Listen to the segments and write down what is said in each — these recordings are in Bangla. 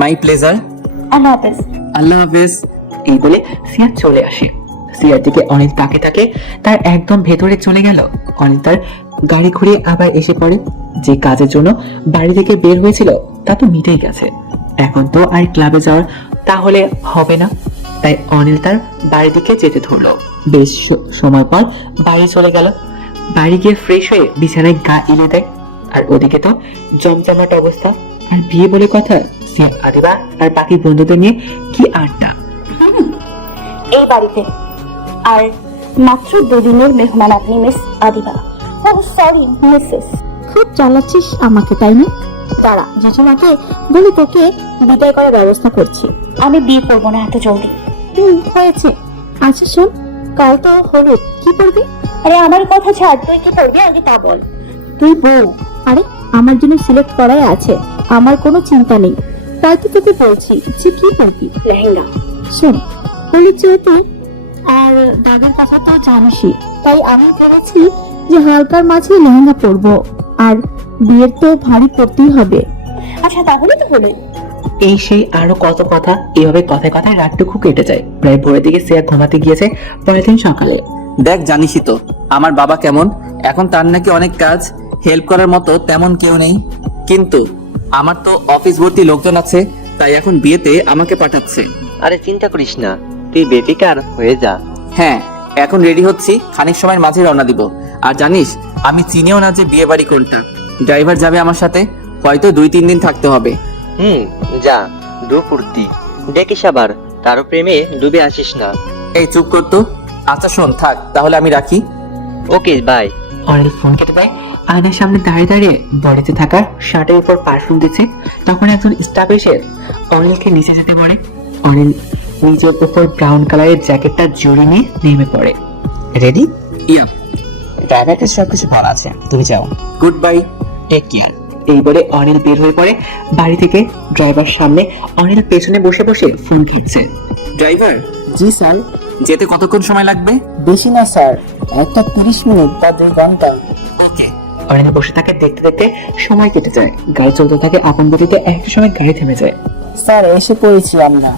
My pleasure. আল্লাহ হাফেজ। আল্লাহ হাফেজ। এই বলে সিয়া চলে আসে। সিয়ার দিকে অনিল তাকে তাকে তার একদম ভেতরে চলে গেল। অনিল তার গাড়ি ঘুরিয়ে আবার এসে পড়ে। যে কাজের জন্য বাড়ি থেকে বের হয়েছিল তা তো মিটেই গেছে, এখন তো আর ক্লাবে যাওয়ার তাহলে হবে না। তাই অনিল তার বাড়ির দিকে যেতে ধরলো। বেশ সময় পর বাড়ি চলে গেল। বাড়ি গিয়ে ফ্রেশ হয়ে বিছানায় গা এনে দেয়। আর ওদিকে তো জমজমাট অবস্থা। আর বিয়ে বলে কথা, সে আদিবা আর বাকি বন্ধুদের নিয়ে কি আড্ডা। এই বাড়িতে আর মাত্র 2 দিনের মেহমান আপনি miss Adiba. Oh sorry Mrs. খুব জ্বালাচ্ছিস আমাকে তাই না? দাঁড়া, জেঠিমাকে বলি তোকে বিদায় করার ব্যবস্থা করছি। আমি বিয়ে করবো না এত জলদি। হয়েছে। আচ্ছা শোন, কাল তো হলুদ, কি করবি? আরে আমার কথা ছাড়, তুই কি করবি আগে তা বল। তুই বউ। আরে আমার জন্য সিলেক্ট করাই আছে, আমার কোনো চিন্তা নেই। তাই তো তোকে বলছি যে কি করবি। লেহেঙ্গা। শোন, হলুদ যেহেতু আর দাদার কথা তো জানিসই, তাই আমি ভেবেছি যে হালকার মাঝে লেহেঙ্গা পরবো। আর বিয়ের তো ভারী করতেই হবে। আচ্ছা তাহলে তো হলোই। এই সেই আরো কত কথা। এভাবে কথায় কথায় রাতটুকু কেটে যায়। প্রায় ভোরের দিকে সিয়া ঘুমাতে গিয়েছে। পরের দিন সকালে দেখ, জানিসই তো আমার বাবা কেমন। এখন তার নাকি অনেক কাজ, হেল্প করার মতো তেমন কেউ নেই। কিন্তু আমার তো অফিস ভর্তি লোকজন আছে, তাই এখন বিয়েতে আমাকে পাঠাচ্ছে। আরে চিন্তা করিস না, তুই বেবিকার হয়ে যা। হ্যাঁ, এখন রেডি হচ্ছি, খানিক সময়ের মাঝে রওনা দিব। আর জানিস, আমি চিনিও না যে বিয়ে বাড়ি কোনটা। ড্রাইভার যাবে আমার সাথে, হয়তো 2-3 দিন থাকতে হবে। যা, ডু ফুর্তি দেখিস, আবার কারো প্রেমে ডুবে আসিস না। এই চুপ কর তো। আচ্ছা শোন, থাক তাহলে আমি রাখি। Okay bye. অনিল ফোন কেটে দেয়। আয়নার সামনে দাঁড়িয়ে দাঁড়িয়ে বডিতে থাকা শার্টের উপর পারফিউম দিচ্ছে। তখন একজন স্টাফ এসে অনিলকে নিচে যেতে বলে। অনিল নিজের উপর ব্রাউন কালারের জ্যাকেটটা জড়িয়ে নিয়ে নেমে পড়ে। রেডি? ইয়া। ড্রাইভারকে সবকিছু বলা আছে, তুমি যাও। Good bye. Take care. এই বলে অনিল বের হয়ে পড়ে বাড়ি থেকে। ড্রাইভার সামনে, অনিল পেছনে বসে বসে ফোন ঘিরছে। ড্রাইভার, জি স্যার। যেতে কতক্ষণ সময় লাগবে? বেশি না স্যার, একটা 30 মিনিট বা 2 ঘন্টা। ওকে। অনিল বসে থাকে, দেখতে দেখতে সময় কেটে যায়। গাড়ি চলতে থাকে আপন গতিতে। একটা সময় গাড়ি থেমে যায়। স্যার এসে পড়েছি আমরা।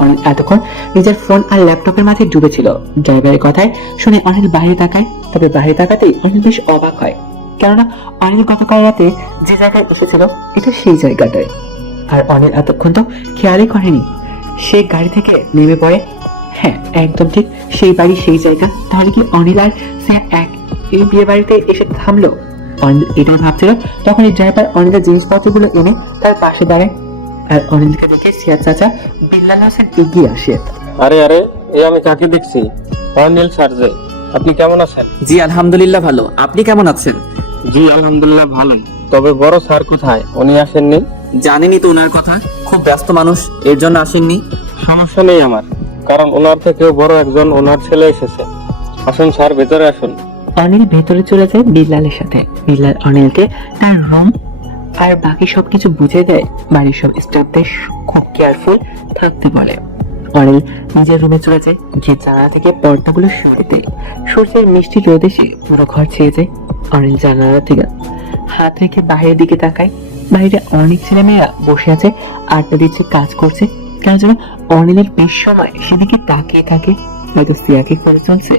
অনিল এতক্ষণ নিজের ফোন আর ল্যাপটপের মাঝে ডুবেছিল। ড্রাইভারের কথায় শুনে অনিল বাইরে তাকায়। তবে বাইরে তাকাতেই অনিল বেশ অবাক হয়, কেননা অনিল গতকাল রাতে যে জায়গায় এসেছিল এটা সেই জায়গাটায়। আর অনিল এতক্ষণ তো খেয়ালই করেনি। সে গাড়ি থেকে নেমে পড়ে। হ্যাঁ, একদম ঠিক, সেই বাড়ি সেই জায়গা। তাহলে কি অনিল আর সে এই বিয়ে বাড়িতে এসে থামলো? অনিল এটাই ভাবছিল। তখন এই ড্রাইভার অনিলের জিনিসপত্রগুলো এনে তার পাশে দাঁড়ায়। আর অনিলকে দেখে সিয়ার চাচা বিল্লাল হোসেন এগিয়ে আসে। আরে আরে, এই আমি কাকে দেখছি? অনিল স্যার যে, আপনি কেমন আছেন? জি আলহামদুলিল্লাহ ভালো, আপনি কেমন আছেন? জি আলহামদুলিল্লাহ ভালো। তবে বড় স্যার কোথায়? উনি আসেননি? জানেনই তো ওনার কথা, খুব ব্যস্ত মানুষ, এর জন্য আসেননি। সমস্যা নেই আমার, কারণ ওনার থেকেও বড় একজন ওনার ছেলে এসেছে। আসুন স্যার, ভেতরে আসুন। অনিল ভেতরে চলে যায় বিল্লালের সাথে। বিল্লাল অনিলকে তার রুম আর বাকি সবকিছু বুঝিয়ে দেয়। বাড়ির সব স্টাফদের খুব কেয়ারফুল থাকতে বলে। অনিল নিজের রুমে চলে যায়, যে জানালা থেকে পর্দাগুলো সরিয়ে দেয়। সূর্যের মিষ্টি রোদ এসে পুরো ঘর ছেয়ে যায়। অনিল জানালা থেকে হাত রেখে বাইরের দিকে তাকায়। বাইরে অনেক ছেলেমেয়েরা বসে আছে, আড্ডা দিচ্ছে, কাজ করছে। কেন যেন অনিলের বেশ সময় সেদিকে তাকিয়ে থাকে। হয়তো সিয়াকে করে চলছে,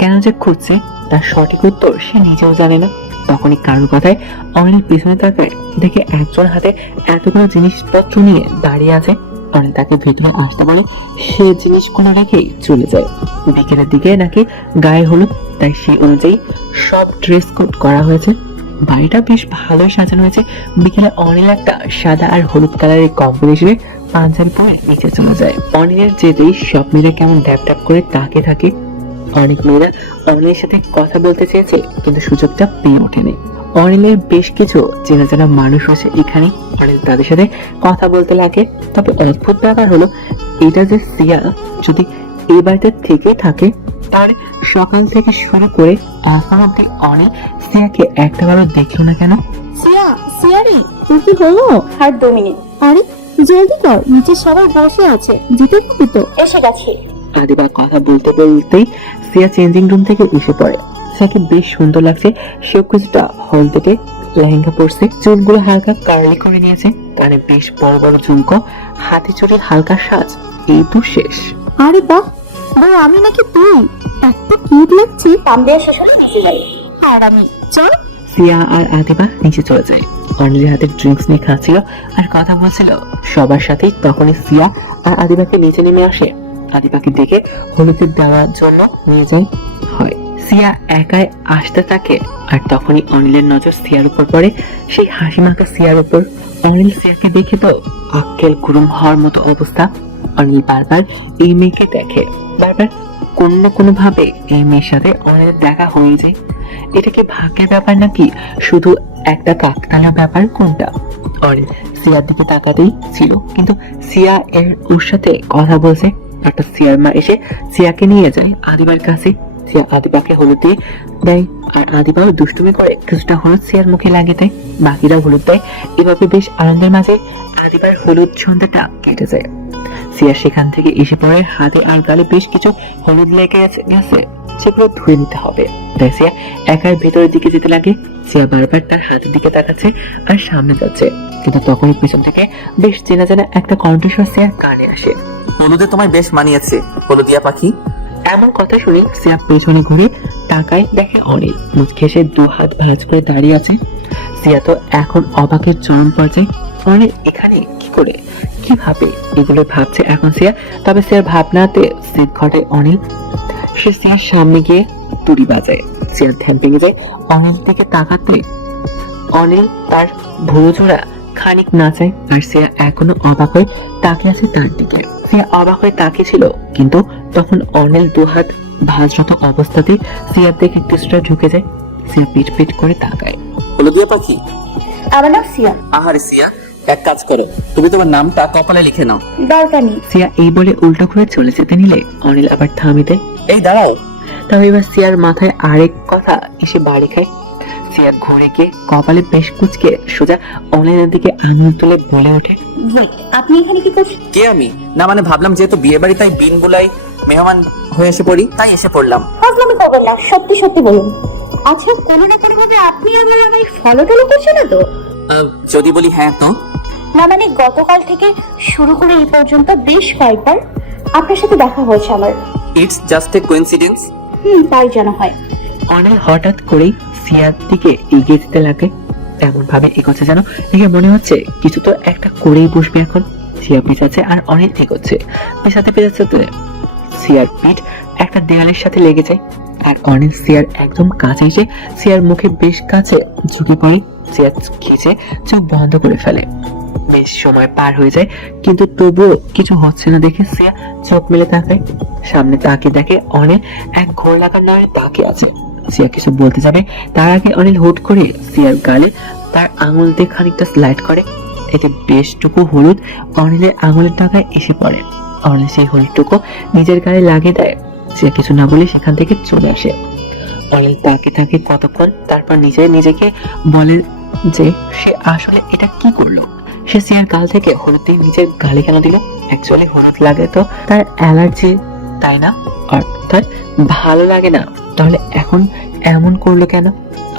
কেন যে খুঁজছে তার সঠিক উত্তর সে নিজেও জানে না। তখনই কারোর কথায় অনিল পিছনে তাকায়, দেখে একজন হাতে এতগুলো জিনিসপত্র নিয়ে দাঁড়িয়ে আছে। অনিল তাকে ভেতরে আসতে বলে, সে জিনিসগুলো রেখেই চলে যায়। বিকেলের দিকে নাকি গায়ে হলুদ, তাই সেই অনুযায়ী সব ড্রেস কোড করা হয়েছে। বাড়িটা বেশ ভালোই সাজানো হয়েছে। বিকেলে অনিল একটা সাদা আর হলুদ কালারের কম্বিনেশনে পাঞ্জাবি পরে নিচে চলে যায়। অনিলের যেতেই সব মেয়েরা কেমন ড্যাপ ড্যাপ করে তাকিয়ে থাকে। অনেক মেয়েরা অনিলের সাথে কথা বলতে চেয়েছে, কিন্তু সুযোগটা পেয়ে ওঠেনি। অনিলের বেশ কিছু চেনা জানা মানুষ আছে এখানে। অনিল তাদের সাথে কথা বলতে লাগে। তবে অদ্ভুত ব্যাপার হলো, এটা যে সিয়া যদি এই বাড়িতে থেকে থাকে, তাহলে সকাল থেকে শুরু করে এখন অব্দি অনিল সিয়াকে একটাবারও দেখলো না কেন? সিয়া, সিয়ারি, তোর কি হলো? আর 2 মিনিট। আরে জলদি কর, নিচে সবাই বসে আছে, যেতে হবে তো। এসে গেছি। আদিবা কথা বলতে বলতেই সিয়া চেঞ্জিং রুম থেকে এসে পড়ে। সিয়াকে বেশ সুন্দর লাগছে। সেও কিছুটা হল থেকে লেহেঙ্গা পরছে, চুলগুলো হালকা কার্লি করে নিয়েছে, কানে বেশ বড় বড় ঝুমকো, হাতে চুড়ি, হালকা সাজ। এই তো শেষ। আরে বাহ, বউ আমি নাকি তুই? এত কিউট লাগছে। কাম দেওয়া শেষ হলে নিচে যাই। আর আমি চল। সিয়া আর আদিবা নিচে চলে যায়। অনিলের হাতে ড্রিঙ্কস নিয়ে খাচ্ছিল আর কথা বলছিল সবার সাথেই। তখনই সিয়া আর আদিবাকে নিচে নেমে আসে। আদিবাকে দেখে হলুদের দেওয়ার জন্য নিয়ে যায় হয়। সিয়া একাই আসতে থাকে আর তখনই অনিলের নজর সিয়ার উপর পড়ে, সেই হাসি মাখা সিয়ার উপর। অনিল সিয়াকে দেখে তো আক্কেল গুরুম হওয়ার মতো অবস্থা। অনিল বারবার এই মেয়েকে দেখে, বারবার কোনো না কোনো ভাবে এই মেয়ের সাথে অনিলের দেখা হয়ে যায়। এটা কি ভাগ্যের ব্যাপার নাকি শুধু একটা কাকতালীয় ব্যাপার? কোনটা? অনিল সিয়ার দিকে তাকাতেই ছিল, কিন্তু সিয়া ওর সাথে কথা বলছে। একটা সিয়ার মা এসে সিয়াকে নিয়ে যায় আদিবার কাছে। সিয়া আদিবাকে হলুদ দিয়ে দেয় আর আদিবাও দুষ্টুমি করে কিছুটা হলুদ সিয়ার মুখে লাগিয়ে দেয়, বাকিরা হলুদ দেয়। এভাবে বেশ আনন্দের মাঝে আদিবার হলুদ সন্ধ্যাটা কেটে যায়। সিয়া সেখান থেকে এসে পড়ে, হাতে আর গালে বেশ কিছু হলুদ লেগে গেছে, সেগুলো ধুয়ে নিতে হবে। তাই সিয়া একাই ভেতরের দিকে যেতে লাগে। সিয়া বারবার তার হাতের দিকে তাকাচ্ছে আর সামনে যাচ্ছে, কিন্তু তখনই পিছন থেকে বেশ চেনা চেনা একটা কণ্ঠস্বর সিয়ার কানে আসে। হলুদে তোমায় বেশ মানিয়েছে হলুদিয়া পাখি। এমন কথা শুনে সিয়া পেছনে ঘুরে তাকায়, দেখে অনিল মুচকে এসে দু হাত ভাঁজ করে দাঁড়িয়ে আছে। সিয়া তো এখন অবাকের চরম পর্যায়ে। অনিল এখানে কি করে, কিভাবে, এগুলো ভাবছে এখন সিয়া। তবে সিয়ার ভাবনাতে স্থির ঘটে অনিল। সে সিয়ার সামনে গিয়ে তুড়ি বাজায়। সিয়ার ধ্যান ভেঙে যায়। অনিল দিকে তাকাতে অনিল তার ভুরু জোড়া খানিক নাচায় আর সিয়া এখনো অবাক হয়ে তাকিয়ে আছে তার দিকে। সিয়া অবাক হয়ে তাকিয়েছিল, কিন্তু তখন অনিল দু হাত ভাঁজরত অবস্থাতে সিয়ার দিকে কিছুটা ঢুকে যায়। সিয়া পিট পিট করে তাকায়। হলুদিয়া পাখি, আমার নাম সিয়া। আহারে সিয়া, এক কাজ করো, তুমি তোমার নামটা কপালে লিখে নাও। দরকার নেই। সিয়া এই বলে উল্টো ঘুরে চলে যেতে নিলে অনিল আবার থামিয়ে দেয়। এই দাঁড়াও। তবে এবার সিয়ার মাথায় আরেক কথা এসে বাড়ি খায়। সিয়া ঘুরে গিয়ে কপালে বেশ কুচকে সোজা অনিলের দিকে আঙুল তুলে বলে ওঠে, ওয়েট, আপনি এখানে কি করছেন? কে আমি? না মানে ভাবলাম যেহেতু বিয়ে বাড়ি তাই বিন বুলাই মেহমান হয়ে এসে পড়ি, তাই এসে পড়লাম। ফাজলামি করবেন না, সত্যি সত্যি বলুন। আচ্ছা, কোনো না কোনো ভাবে আপনি আবার আমায় ফলো টলো করছেন না তো? যদি বলি হ্যাঁ তো? না মানে গতকাল থেকে শুরু করে এই পর্যন্ত বেশ কয়েকবার আপনার সাথে দেখা হয়েছে আমার। It's just a coincidence. তাই জানা হয়। অনিল হঠাৎ করেই সিয়ার দিকে এগিয়ে যেতে লাগে। এমন ভাবে এগোচ্ছে যেন দেখে মনে হচ্ছে কিছু তো একটা করেই বসবে এখন। সিয়া পিছাচ্ছে আর অনিল এগোচ্ছে। পেছাতে পেছাতে সিয়ার পিঠ একটা দেয়ালের সাথে লেগে যায় আর অনিল সিয়ার একদম কাছে এসে সিয়ার মুখে বেশ কাছে ঝুঁকে পড়ে। সিয়ার খিচে চোখ বন্ধ করে ফেলে। বেশ সময় পার হয়ে যায়, কিন্তু তবুও কিছু হচ্ছে না দেখে সিয়া চোখ মেলে তাকায়। সামনে তাকিয়ে দেখে অনিল এক ঘোর লাগার নামে তাকিয়ে আছে। সিয়া কিছু বলতে যাবে, তার আগে অনিল হুট করে সিয়ার গালে তার আঙুল দিয়ে খানিকটা স্লাইড করে। এতে বেশটুকু হলুদ অনিলের আঙুলের টাকায় এসে পড়ে। অনিল সেই হলুদটুকু নিজের গায়ে লাগিয়ে দেয়। সিয়া কিছু না বলে সেখান থেকে চলে আসে। অনিল তাকে তাকে কতক্ষণ, তারপর নিজেকে বলে যে সে আসলে এটা কি করলো। সে সিয়ার গাল থেকে হলুদ দিয়ে নিজের গালে কেন দিল? অ্যাকচুয়ালি হলুদ লাগে তো তার অ্যালার্জি, তাই না? অর্থাৎ ভালো লাগে না। তাহলে এখন এমন করলো কেন?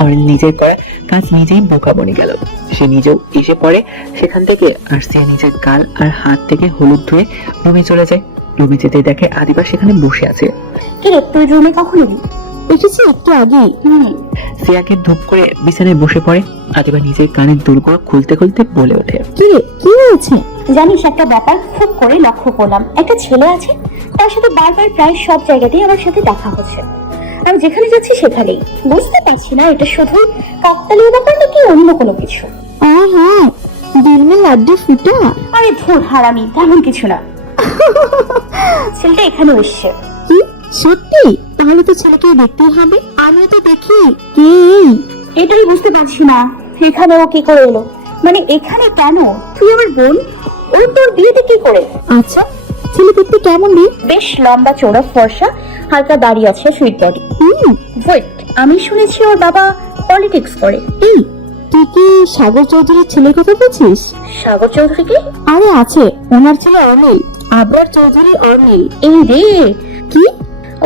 অনিল নিজের করা কাজ নিজেই বোকা বনে গেল। সে নিজেও এসে পড়ে সেখান থেকে আর সিয়া নিজের গাল আর হাত থেকে হলুদ ধুয়ে রুমে চলে যায়। রুমে যেতে দেখে আদিবা সেখানে বসে আছে। কি রে, তুই রুমে কখন এলি? এসেছি একটু আগেই। সিয়াকে ধূপ করে বিছানায় বসে পড়ে। আদিবা নিজের কানের দুলগুলো খুলতে খুলতে বলে ওঠে, কি রে, কি হয়েছে? জানিস একটা ব্যাপার খুব করে লক্ষ্য করলাম, একটা ছেলে আছে, তার সাথে বারবার প্রায় সব জায়গাতেই আমার সাথে দেখা হচ্ছে। আমি যেখানে যাচ্ছি সেখানেই। বুঝতে পারছি না এটা শুধু কাকতালীয় ব্যাপার নাকি অন্য কোনো কিছু। হ্যাঁ, দিল মে লাড্ডু ফুটা। আরে ধুর হারামি, তেমন কিছু না। ছেলেটা এখানে এসছে। কি সত্যি? তাহলে তো ছেলেকে দেখতেই হবে। আমিও তো দেখি কে এই। এটাই বুঝতে পারছি না, এখানে ও কি করে এলো? মানে এখানে কেন? তুই আমার বোন, ও তোর বিয়েতে কি করে? আচ্ছা, ছেলে দেখতে কেমন রে? বেশ লম্বা চৌড়া ফর্সা, হালকা দাড়ি আছে, সুইট বডি। ওয়েট, আমি শুনেছি ওর বাবা পলিটিক্স করে। এই, তুই কি সাগর চৌধুরীর ছেলের কথা বলছিস? সাগর চৌধুরীকে? আরে আছে, ওনার ছেলে অনিল, আবরার চৌধুরী অনিল। এই রে, কি?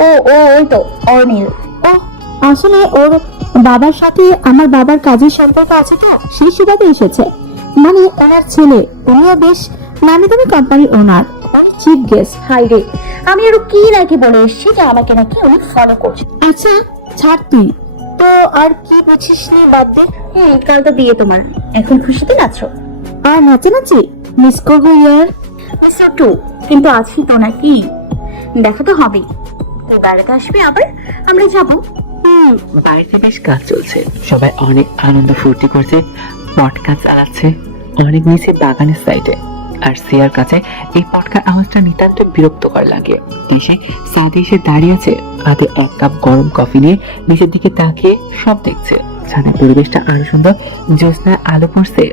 ও ও ওই তো অনিল। ও আসলে ওর বাবার সাথে আমার বাবার কাজের সম্পর্ক আছে তো, সেই সুবাদে এসেছে। মানে ওনার ছেলে, উনিও বেশ নামি দামি কোম্পানির ওনার, চিফ গেস্ট। হাই রে, আমি আরো কি নাকি বলে এসেছি যে আমাকে নাকি উনি ফলো করছে। আচ্ছা ছাড় তুই তো, আর কি বুঝিস নি, বাদ দে। কাল তো বিয়ে তোমার, এখন খুশিতে নাচো। আর নাচানাচি মিস করবো ইয়ার। মিস্টার টু, কিন্তু আছি তো নাকি, দেখা তো হবেই। ও বেড়াতে আসবে আবার, আমরা যাবো। বাড়িতে বেশ কাজ চলছে, সবাই অনেক আনন্দ ফুর্তি করছে, পটকা চালাচ্ছে অনেক নিচে বাগানের সাইডে। আর সিয়ার কাছে এই পটকার আওয়াজটা নিতান্ত বিরক্তকর লাগে। এসে সাদে এসে দাঁড়িয়ে আছে, হাতে 1 কাপ গরম কফি নিয়ে নিচের দিকে তাকিয়ে সব দেখছে। ছাদের পরিবেশটা আরো সুন্দর, জ্যোৎস্নার আলো পড়ছে,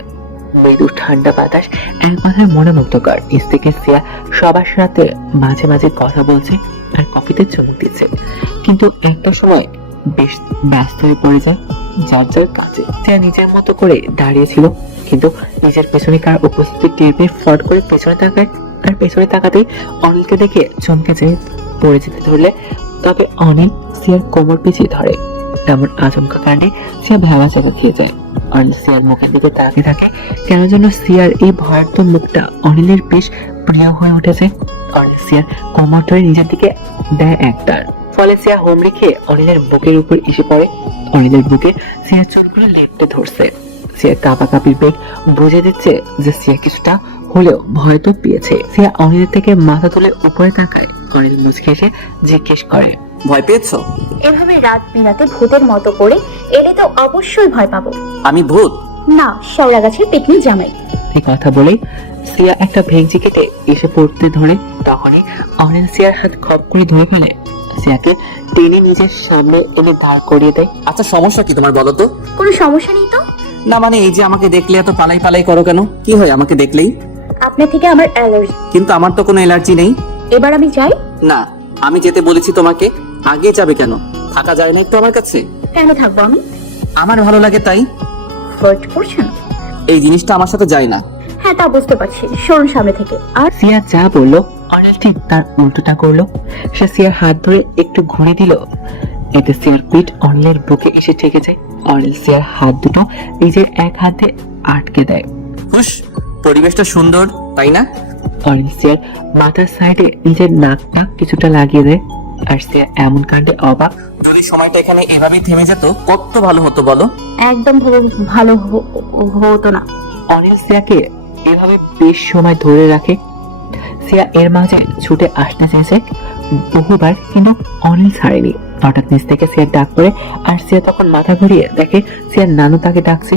মৃদু ঠান্ডা বাতাস এক কথায় মনোমুগ্ধকর। নিচ থেকে সিয়া সবার সাথে মাঝে মাঝে কথা বলছে আর কফিতে চুমুক দিচ্ছে, কিন্তু একটা সময় বেশ ব্যস্ত হয়ে পড়ে যায় যার যার কাজে। সিয়া নিজের মতো করে দাঁড়িয়েছিল, কিন্তু নিজের পেছনে কার উপস্থিতি টের পেয়ে ফট করে পেছনে তাকায়। আর পেছনে তাকাতেই অনিলকে দেখে চমকে যায়, পড়ে যেতে ধরলে তবে অনিল সিয়ার কোমর পিছিয়ে ধরে। এমন আচমকা কাণ্ডে সিয়া ভেবা চাকা খেয়ে যায়। অনিল সিয়ার মুখের দিকে তাকিয়ে থাকে, কেন যেন সিয়ার এই ভয়ার্থ মুখটা অনিলের বেশ প্রিয় হয়ে উঠেছে। অনিল সিয়ার কোমর ধরে নিজের দিকে দেয় একটার, ফলে সিয়া হুমড়ি খেয়ে অনিলের বুকের উপর এসে পড়ে। অনিলের বুকে সিয়ার চোখগুলো লেপটে ধরছে। সিয়া কাঁপাকাঁপির বেগ বুঝে দিচ্ছে যে সিয়া কিছুটা হলেও ভয় তো পেয়েছে। সিয়া অনিলের থেকে মাথা তুলে উপরে তাকায়। অনিল মুচকে এসে জিজ্ঞেস করে, ভয় পেয়েছো? এভাবে রাত বিরাতে ভূতের মতো করে এলে তো অবশ্যই ভয় পাবো। আমি ভূত? না, শেওড়া গাছের পিকনিক জামাই। এই কথা বলেই সিয়া একটা ভেঙচি কেটে এসে পড়তে ধরে। তখনই অনিল সিয়ার হাত খপ করে ধরে ফেলে, সিয়াকে টেনে নিজের সামনে এনে দাঁড় করিয়ে দেয়। আচ্ছা সমস্যা কি তোমার বলো তো? কোনো সমস্যা নেই তো? না মানে এই যে আমাকে দেখলে এত পালাই পালাই করো কেন? কি হয় আমাকে দেখলেই? আপনার থেকে আমার অ্যালার্জি। কিন্তু আমার তো কোনো অ্যালার্জি নেই। এবার আমি যাই? না, আমি যেতে বলেছি তোমাকে, আগে যাবে কেন? থাকা যায় না একটু আমার কাছে? কেন থাকবো আমি? আমার ভালো লাগে তাই। ফ্লার্ট করছেন? এই জিনিসটা আমার সাথে যায় না। হ্যাঁ তা বুঝতে পারছি, সরুন সামনে থেকে। আর সিয়া যা বললো অনিল ঠিক তার উল্টোটা করলো। সে সিয়ার হাত ধরে একটু ঘুরে দিল, এতে সিয়ার পিঠ অনিলের বুকে এসে ঠেকে যায়। অনিল সিয়ার হাত দুটো নিজের এক হাতে আটকে দেয়। হুশ, পরিবেশটা সুন্দর তাই না? অনিল সিয়ার মাথার সাইডে নিজের নাকটা কিছুটা লাগিয়ে দেয়। আর সিয়া এমন কাণ্ডে অবাক। যদি সময়টা এখানে এভাবেই থেমে যেত কত ভালো হতো বলো। একদম ভালো হতো না। অনিল সিয়াকে এভাবে বেশ সময় ধরে রাখে। সিয়া এর মাঝে ছুটে আসতে চেয়েছে বহুবার, কিন্তু অনিল ছাড়েনি। হঠাৎ নিচ থেকে সিয়ার ডাক পড়ে, আর সিয়া তখন মাথা ঘুরিয়ে দেখে সিয়ার নানু তাকে ডাকছে।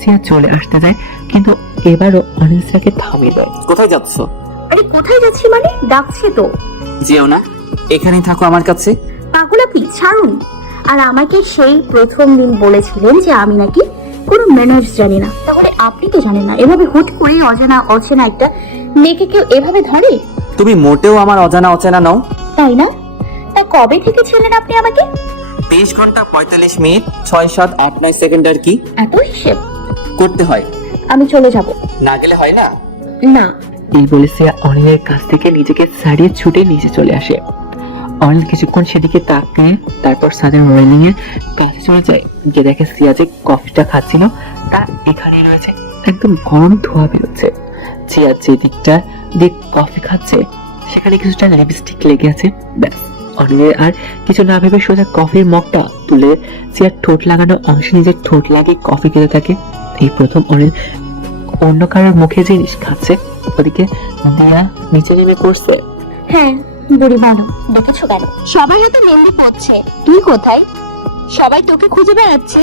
সিয়া চলে আসতে যায়, কিন্তু এবারও অনিল সিয়াকে থামিয়ে দেয়। কোথায় যাচ্ছ? আরে কোথায় যাচ্ছি মানে? ডাকছে তো। যেও না, এখানেই থাকো আমার কাছে। পাগল আপনি, ছাড়ুন। আর আমাকে সেই প্রথম দিন বলেছিলেন যে আমি নাকি কোনো ম্যানার্স জানি না, তাহলে আপনি তো জানেন না এভাবে হুট করে অচেনা একটা মেয়েকে কেউ এভাবে ধরে? তুমি মোটেও আমার অজানা অচেনা নও। তাই না? তা কবে থেকে ছিলেন আপনি আমাকে? 23 ঘন্টা 45 মিনিট 6, 7, 8, 9 সেকেন্ড আর কি এত হিসেব করতে হয়। আমি চলে যাব। না গেলে হয় না? না। এই বলে সিয়া অনিলের কাছ থেকে নিজেকে ছাড়িয়ে ছুটে নিচে চলে আসে। অনিল কিছুক্ষণ সেদিকে তাকিয়ে তারপর সাদের রেলিং এর কাছে চলে যায়, গিয়ে দেখে সিয়া যে কফিটা খাচ্ছিল তা এখানেই রয়েছে, একদম গরম ধোয়া বেরোচ্ছে। সিয়া যে দিকটা দিয়ে কফি খাচ্ছে সেখানে কিছুটা লিপস্টিক লেগে আছে। ব্যাস, অনিলের আর কিছু না ভেবে সোজা কফির মগটা তুলে সিয়ার ঠোঁট লাগানো অংশে নিজের ঠোঁট লাগিয়ে কফি খেতে থাকে। এই প্রথম অনিল অন্য কারোর মুখে জিনিস খাচ্ছে। ওদিকে দিয়া নিচে নেমে পড়ছে। হ্যাঁ বুড়ি মানো, দেখেছো কেন? সবাই হয়তো মেহেন্দি পড়ছে, তুই কোথায়? সবাই তোকে খুঁজে বেড়াচ্ছে।